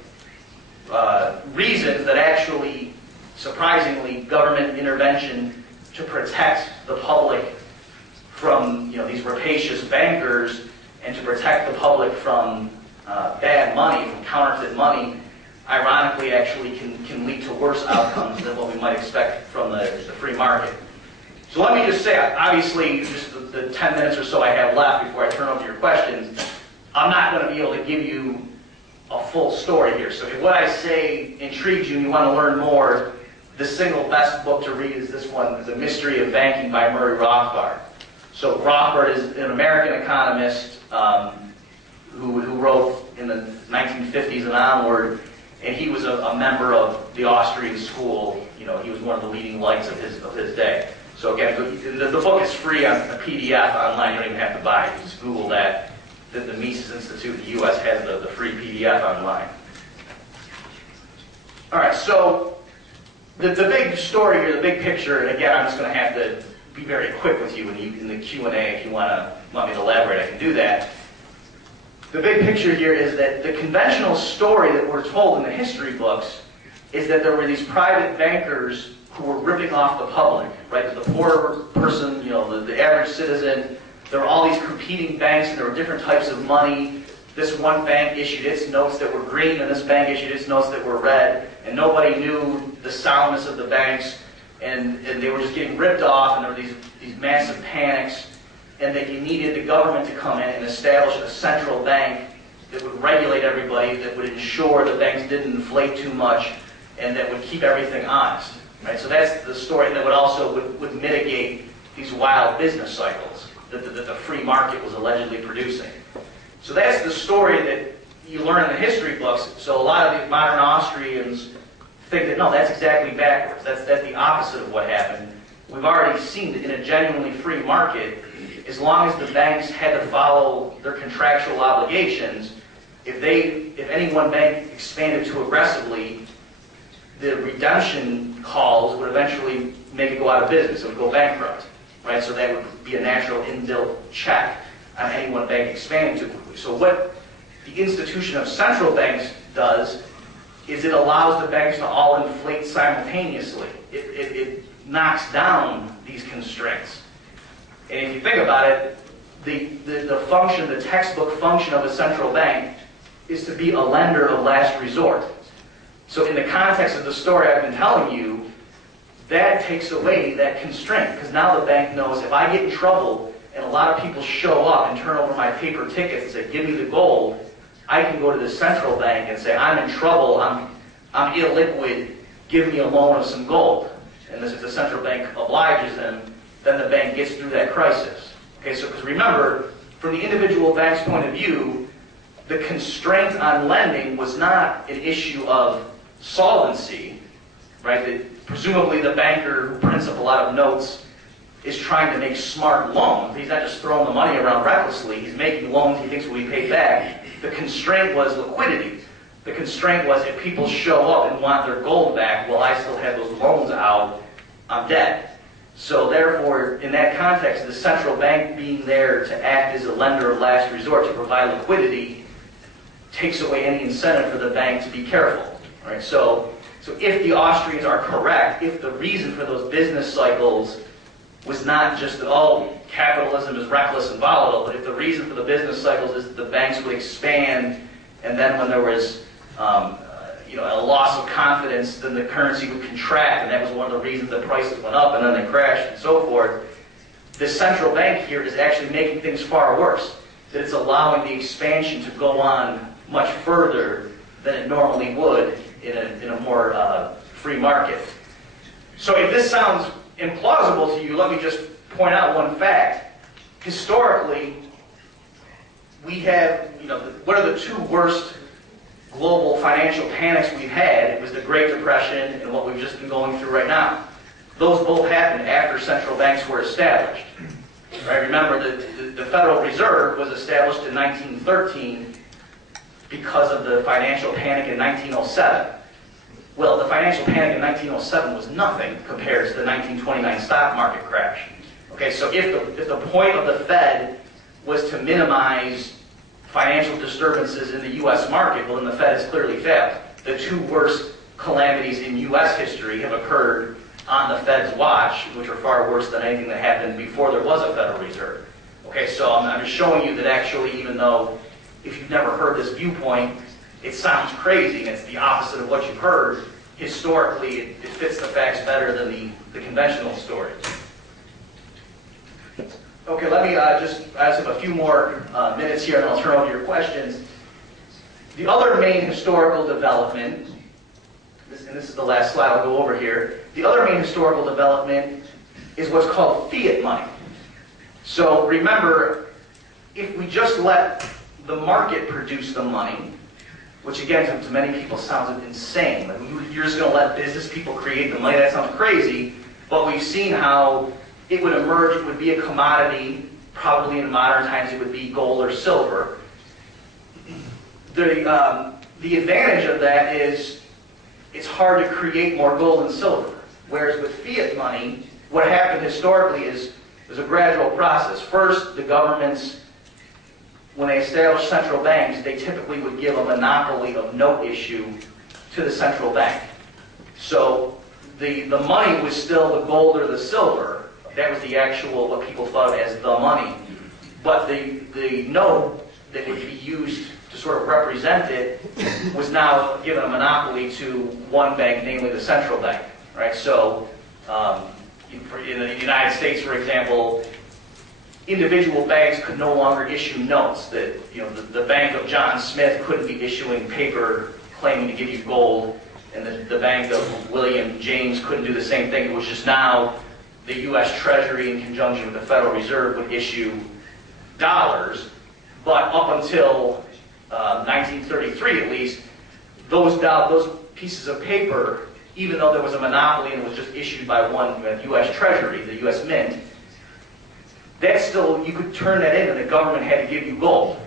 reasons that actually, surprisingly, government intervention to protect the public from these rapacious bankers, and to protect the public from bad money, from counterfeit money, ironically actually can lead to worse outcomes than what we might expect from the free market. So let me just say, obviously, just the 10 minutes or so I have left before I turn over to your questions, I'm not going to be able to give you a full story here. So if what I say intrigues you and you want to learn more, the single best book to read is this one, The Mystery of Banking by Murray Rothbard. So Rothbard is an American economist who wrote in the 1950s and onward, and he was a member of the Austrian school. He was one of the leading lights of his day. So again, the book is free on a PDF online. You don't even have to buy it. You just Google that. The Mises Institute in the U.S. has the free PDF online. All right, so the big story here, the big picture, and again, I'm just going to have to be very quick with you in the Q&A. If you want me to elaborate, I can do that. The big picture here is that the conventional story that we're told in the history books is that there were these private bankers who were ripping off the public, right? The poor person, the average citizen. There were all these competing banks, and there were different types of money. This one bank issued its notes that were green, and this bank issued its notes that were red, and nobody knew the soundness of the banks, and they were just getting ripped off, and there were these massive panics, and that you needed the government to come in and establish a central bank that would regulate everybody, that would ensure that banks didn't inflate too much, and that would keep everything honest. Right? So that's the story that would also would mitigate these wild business cycles that the free market was allegedly producing. So that's the story that you learn in the history books, so a lot of the modern Austrians think that, no, that's exactly backwards. That's the opposite of what happened. We've already seen that in a genuinely free market, as long as the banks had to follow their contractual obligations, if any one bank expanded too aggressively, the redemption calls would eventually make it go out of business. It would go bankrupt, right? So that would be a natural inbuilt check on any one bank expanding too quickly. So what the institution of central banks does is it allows the banks to all inflate simultaneously. It knocks down these constraints. And if you think about it, the function, the textbook function of a central bank is to be a lender of last resort. So in the context of the story I've been telling you, that takes away that constraint, because now the bank knows if I get in trouble and a lot of people show up and turn over my paper tickets and say, give me the gold, I can go to the central bank and say, I'm in trouble, I'm illiquid, give me a loan of some gold. And if the central bank obliges them, then the bank gets through that crisis. Okay, so because remember, from the individual bank's point of view, the constraint on lending was not an issue of solvency, right? That presumably the banker who prints up a lot of notes is trying to make smart loans. He's not just throwing the money around recklessly. He's making loans he thinks will be paid back. The constraint was liquidity. The constraint was if people show up and want their gold back, well, I still have those loans out, I'm dead. So therefore, in that context, the central bank being there to act as a lender of last resort to provide liquidity takes away any incentive for the bank to be careful. Right? So if the Austrians are correct, if the reason for those business cycles was not just that, oh, capitalism is reckless and volatile, but if the reason for the business cycles is that the banks would expand, and then when there was a loss of confidence, then the currency would contract, and that was one of the reasons the prices went up and then they crashed and so forth. The central bank here is actually making things far worse, that it's allowing the expansion to go on much further than it normally would in a more free market. So if this sounds implausible to you, let me just point out one fact. Historically, we have, what are the two worst global financial panics we've had? It was the Great Depression and what we've just been going through right now. Those both happened after central banks were established. Right? Remember, the Federal Reserve was established in 1913 because of the financial panic in 1907. Well, the financial panic in 1907 was nothing compared to the 1929 stock market crash. Okay, so if the point of the Fed was to minimize financial disturbances in the U.S. market, well, then the Fed has clearly failed. The two worst calamities in U.S. history have occurred on the Fed's watch, which are far worse than anything that happened before there was a Federal Reserve. Okay, so I'm just showing you that actually, even though if you've never heard this viewpoint, it sounds crazy and it's the opposite of what you've heard, historically it fits the facts better than the conventional story. Okay, let me I just have a few more minutes here and I'll turn over to your questions. The other main historical development, and this is the last slide I'll go over here, the other main historical development is what's called fiat money. So remember, if we just let the market produce the money, which again to many people sounds insane, like you're just going to let business people create the money, that sounds crazy, but we've seen how it would emerge, it would be a commodity, probably in modern times it would be gold or silver. The advantage of that is it's hard to create more gold and silver. Whereas with fiat money, what happened historically is there's a gradual process. First, the governments, when they established central banks, they typically would give a monopoly of note issue to the central bank. So the money was still the gold or the silver. That was the actual, what people thought of as the money. But the note that would be used to sort of represent it was now given a monopoly to one bank, namely the central bank. Right? So in the United States, for example, individual banks could no longer issue notes. That the bank of John Smith couldn't be issuing paper claiming to give you gold, and the bank of William James couldn't do the same thing. It was just now the U.S. Treasury, in conjunction with the Federal Reserve, would issue dollars. But up until 1910 1933 at least, those pieces of paper, even though there was a monopoly and it was just issued by one U.S. Treasury, the U.S. Mint, that's still, you could turn that in and the government had to give you gold.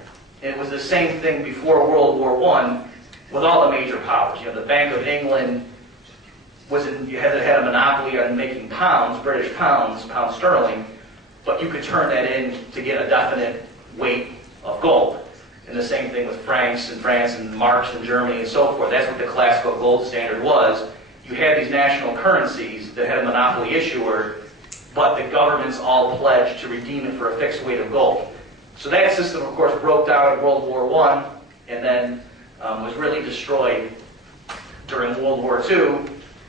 And it was the same thing before World War I with all the major powers. You know, the Bank of England had a monopoly on making pounds, British pounds, pound sterling, but you could turn that in to get a definite weight of gold. And the same thing with francs in France and marks in Germany and so forth. That's what the classical gold standard was. You had these national currencies that had a monopoly issuer, but the governments all pledged to redeem it for a fixed weight of gold. So that system, of course, broke down in World War I and then was really destroyed during World War II.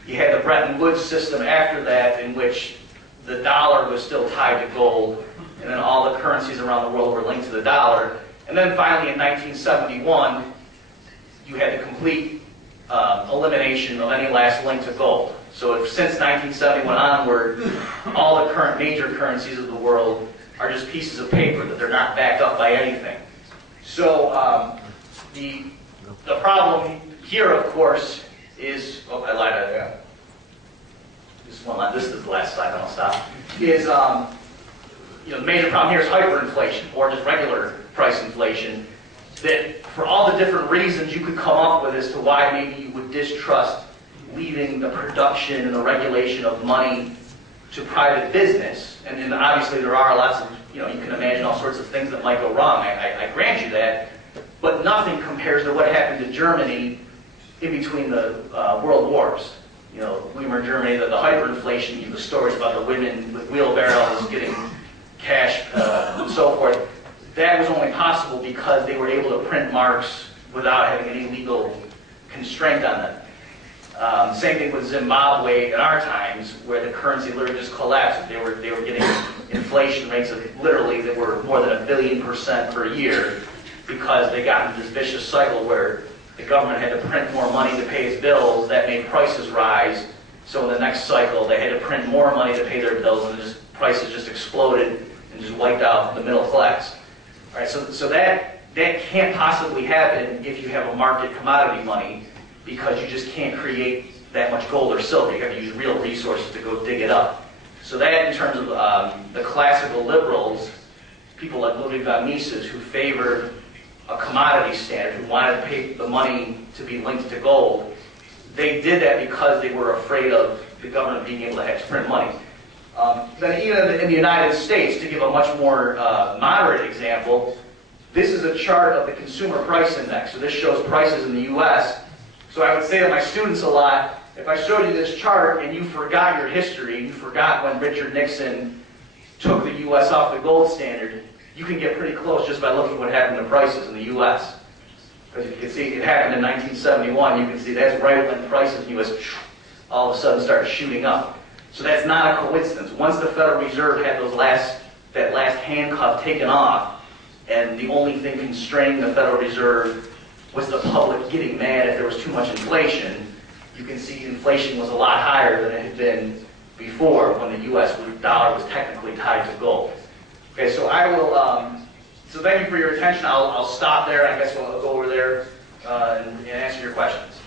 You had the Bretton Woods system after that, in which the dollar was still tied to gold, and then all the currencies around the world were linked to the dollar. And then finally in 1971, you had the complete elimination of any last link to gold. So since 1971 onward, all the current major currencies of the world are just pieces of paper, that they're not backed up by anything. So the problem here, of course, is, oh, I lied, yeah. This is the last slide, then I'll stop. Is, the major problem here is hyperinflation, or just regular price inflation, that for all the different reasons you could come up with as to why maybe you would distrust leaving the production and the regulation of money to private business. And obviously there are lots of, you can imagine all sorts of things that might go wrong. I grant you that. But nothing compares to what happened to Germany in between the world wars. Weimar Germany, the hyperinflation, the stories about the women with wheelbarrows getting cash and so forth. That was only possible because they were able to print marks without having any legal constraint on them. Same thing with Zimbabwe in our times, where the currency literally just collapsed. They were getting inflation rates of literally that were more than 1 billion% per year, because they got into this vicious cycle where the government had to print more money to pay its bills. That made prices rise. So in the next cycle, they had to print more money to pay their bills, and prices just exploded and just wiped out the middle class. All right, so that can't possibly happen if you have a market commodity money, because you just can't create that much gold or silver. You have to use real resources to go dig it up. So that, in terms of the classical liberals, people like Ludwig von Mises, who favored a commodity standard, who wanted to pay the money to be linked to gold, they did that because they were afraid of the government being able to have to print money. Then even in the United States, to give a much more moderate example, this is a chart of the Consumer Price Index. So this shows prices in the U.S. So I would say to my students a lot, if I showed you this chart and you forgot your history, you forgot when Richard Nixon took the U.S. off the gold standard, you can get pretty close just by looking at what happened to prices in the U.S. Because you can see it happened in 1971. You can see that's right when prices in the U.S. all of a sudden started shooting up. So that's not a coincidence. Once the Federal Reserve had that last handcuff taken off, and the only thing constraining the Federal Reserve was the public getting mad if there was too much inflation, you can see inflation was a lot higher than it had been before, when the U.S. dollar was technically tied to gold. Okay, so I will. So thank you for your attention. I'll stop there. I guess we'll go over there and answer your questions.